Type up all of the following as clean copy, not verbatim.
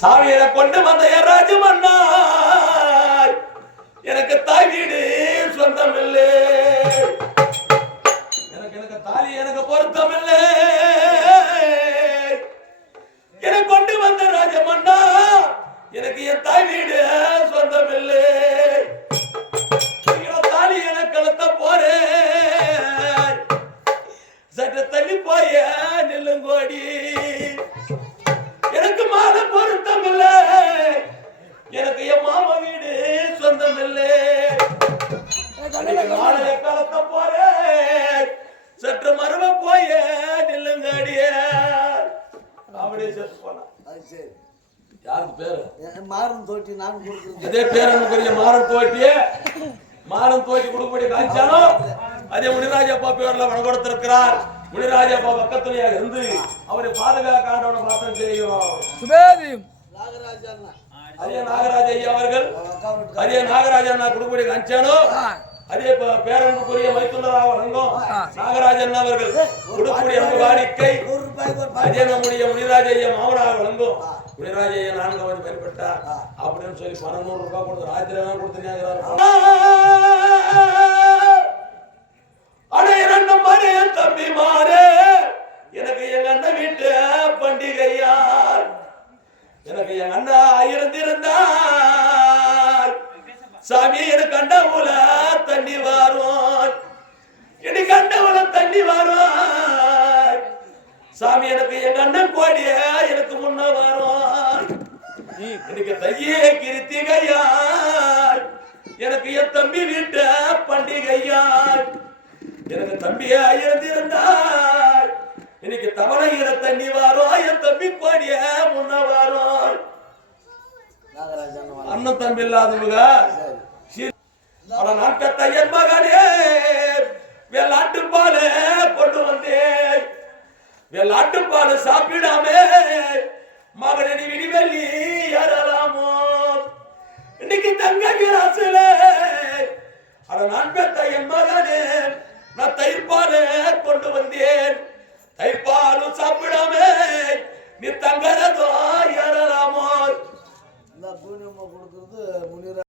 சாமியை கொண்டு வந்த ராஜமன்னா எனக்கு தாய் வீடு சொந்தம் இல்லை, எனக்கு தாலி எனக்கு பொருத்தம் இல்லை. எனக்கு கொண்டு வந்த ராஜமன்னா எனக்கு என் தாய் வீடு சொந்தம் இல்லை. தாலி எனக்கு கலத்த போறேன், சற்று தள்ளி போய நெல்லுங்கோடி. எனக்கு மாத பொருத்தம் இல்லை, எனக்கு என் மாமா வீடு சொந்தம் இல்லை. கலத்த போறேன், சற்று மருவ போய நெல்லுங்காடிய. அப்படியே செத்து போனான். யாருக்கு பேரு? மாறன் தோட்டி. நான் கொடுக்குறேன் இதே பேரனுக்குரிய மாறன் தோட்டிய மாறன் தோட்டி கொடுக்கக்கூடிய காய்ச்சாலும் அதே முனிராஜப்பா பேர்ல வன கொடுத்திருக்கிறார். முனிராஜப்பா பக்கத்துலையாக இருந்து அவரை பாதுகாக்க ஆண்டவனை பிரார்த்தனை செய்கிறோம். அதே நாகராஜ ஐயா அவர்கள், அதே நாகராஜன் கொடுக்கக்கூடிய காய்ச்சாலும் அதே பேரனுக்குரிய மைத்துனராக வணங்கும் நாகராஜன் அவர்கள் கொடுக்கக்கூடிய காணிக்கை அதே நம்முடைய முனிராஜ ஐயா மாமனாக வழங்கும். முனிராஜ ஐயா 4 மணி பயன்பட்டார் அப்படின்னு சொல்லி 100 ரூபாய் கொடுத்து ராத்திரி கொடுத்து அடே 2 மாறே தம்பி மாறே, எனக்கு எங்க அண்ணன் வீட்டு பண்டிகையார், எனக்கு எங்க அண்ணா இருந்திருந்தார் சாமி எனக்கு அண்டவுல தண்ணி வாரும், எனக்கு அண்டவுல தண்ணி வாரும் சாமி, எனக்கு எங்க அண்ணன் கோடிய எனக்கு முன்ன வரும், எனக்கு தையே கிருத்திகையார், எனக்கு என் தம்பி வீட்டு பண்டிகையார், எனக்கு தம்பியா இருந்திருந்தார் இன்னைக்கு தவணை தண்ணி வாரும், என் தம்பி கோடிய முன்ன வரும். அண்ணன் தம்பி இல்லாதவங்க நான் பெத்த என் மகனே வெள்ளாட்டு பால் கொண்டு வந்தேன், வெள்ளாட்டு பால் சாப்பிடாம மகனி விடிவெள்ளி ஏறலாமோ, இன்னைக்கு தங்க கிராசுல நான் பெத்த என் மகனே நான் தயிர்பால் கொண்டு வந்தேன், தயிர்பாலும் சாப்பிடாம நீ தங்கறதோ ஏறலாமோ. கொடுக்கிறது முனிராஜ்.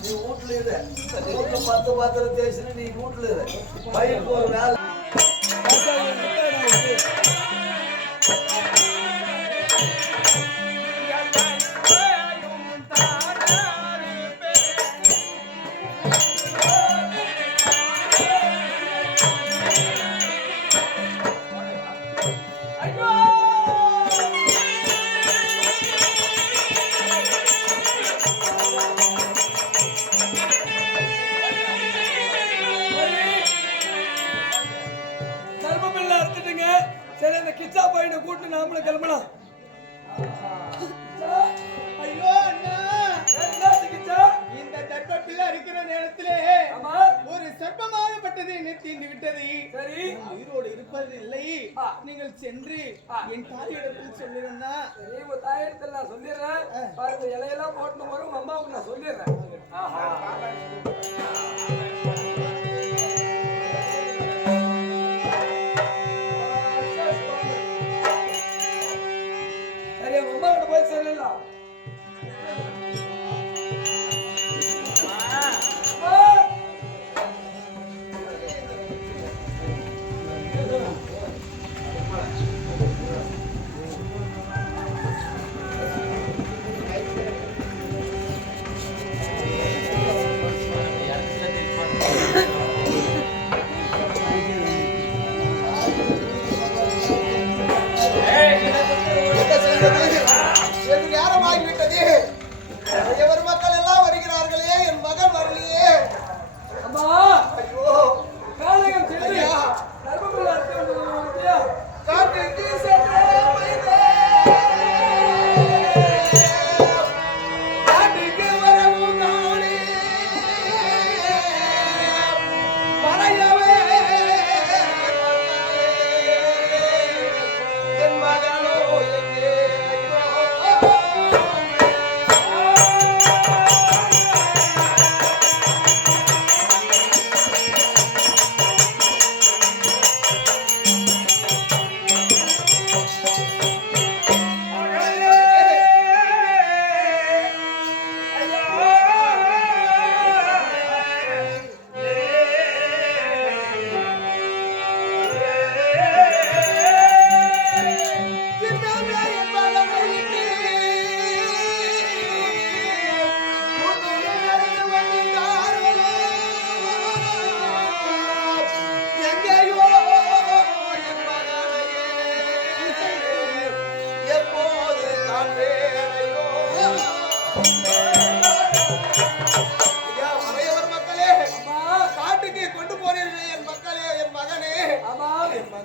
நீ வீட்டுல இரு, 10 பாத்திரம் தேய்ச்சி நீ வீட்டுல இரு, பையனுக்கு ஒரு வேலை. சரி, அந்த கிச்சா பையனை கூட்டு நாமள கிளம்பலாம். ஐயோ அண்ணா, கிச்சா இந்த தர்ப்ப பிள்ளை இருக்கிற நேரத்திலே ஒரு சர்ப்பமாகப்பட்டது என்னை தீண்டு விட்டது. சரி, உயிரோடு இருப்பது இல்லை. நீங்கள் சென்று என் தாயிடத்தில் சொல்லிருந்தா. சரி, உங்க தாயிடத்தில் நான் சொல்லிடுறேன். பாருங்க, இலையெல்லாம் போட்டு போற உங்க அம்மாவுக்கு நான் சொல்லிடுறேன். சரி, உங்க அம்மா கிட்ட போய் சொல்லலாம்.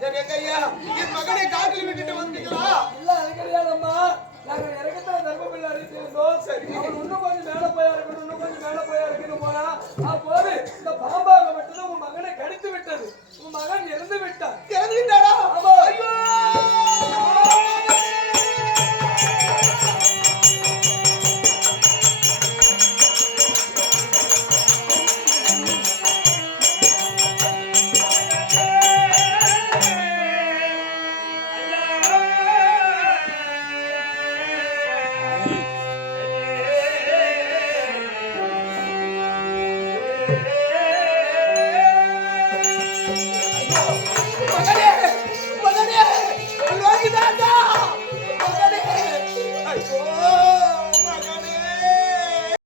ஐயா என் மகனை காட்டில் விட்டுட்டு வந்தீங்களா? இல்ல அது கிடையாதம்மா. நாங்கள் இறக்கத்துல தர்மபிள்ளை அறிவித்திருந்தோம். அவன் இன்னும் கொஞ்சம்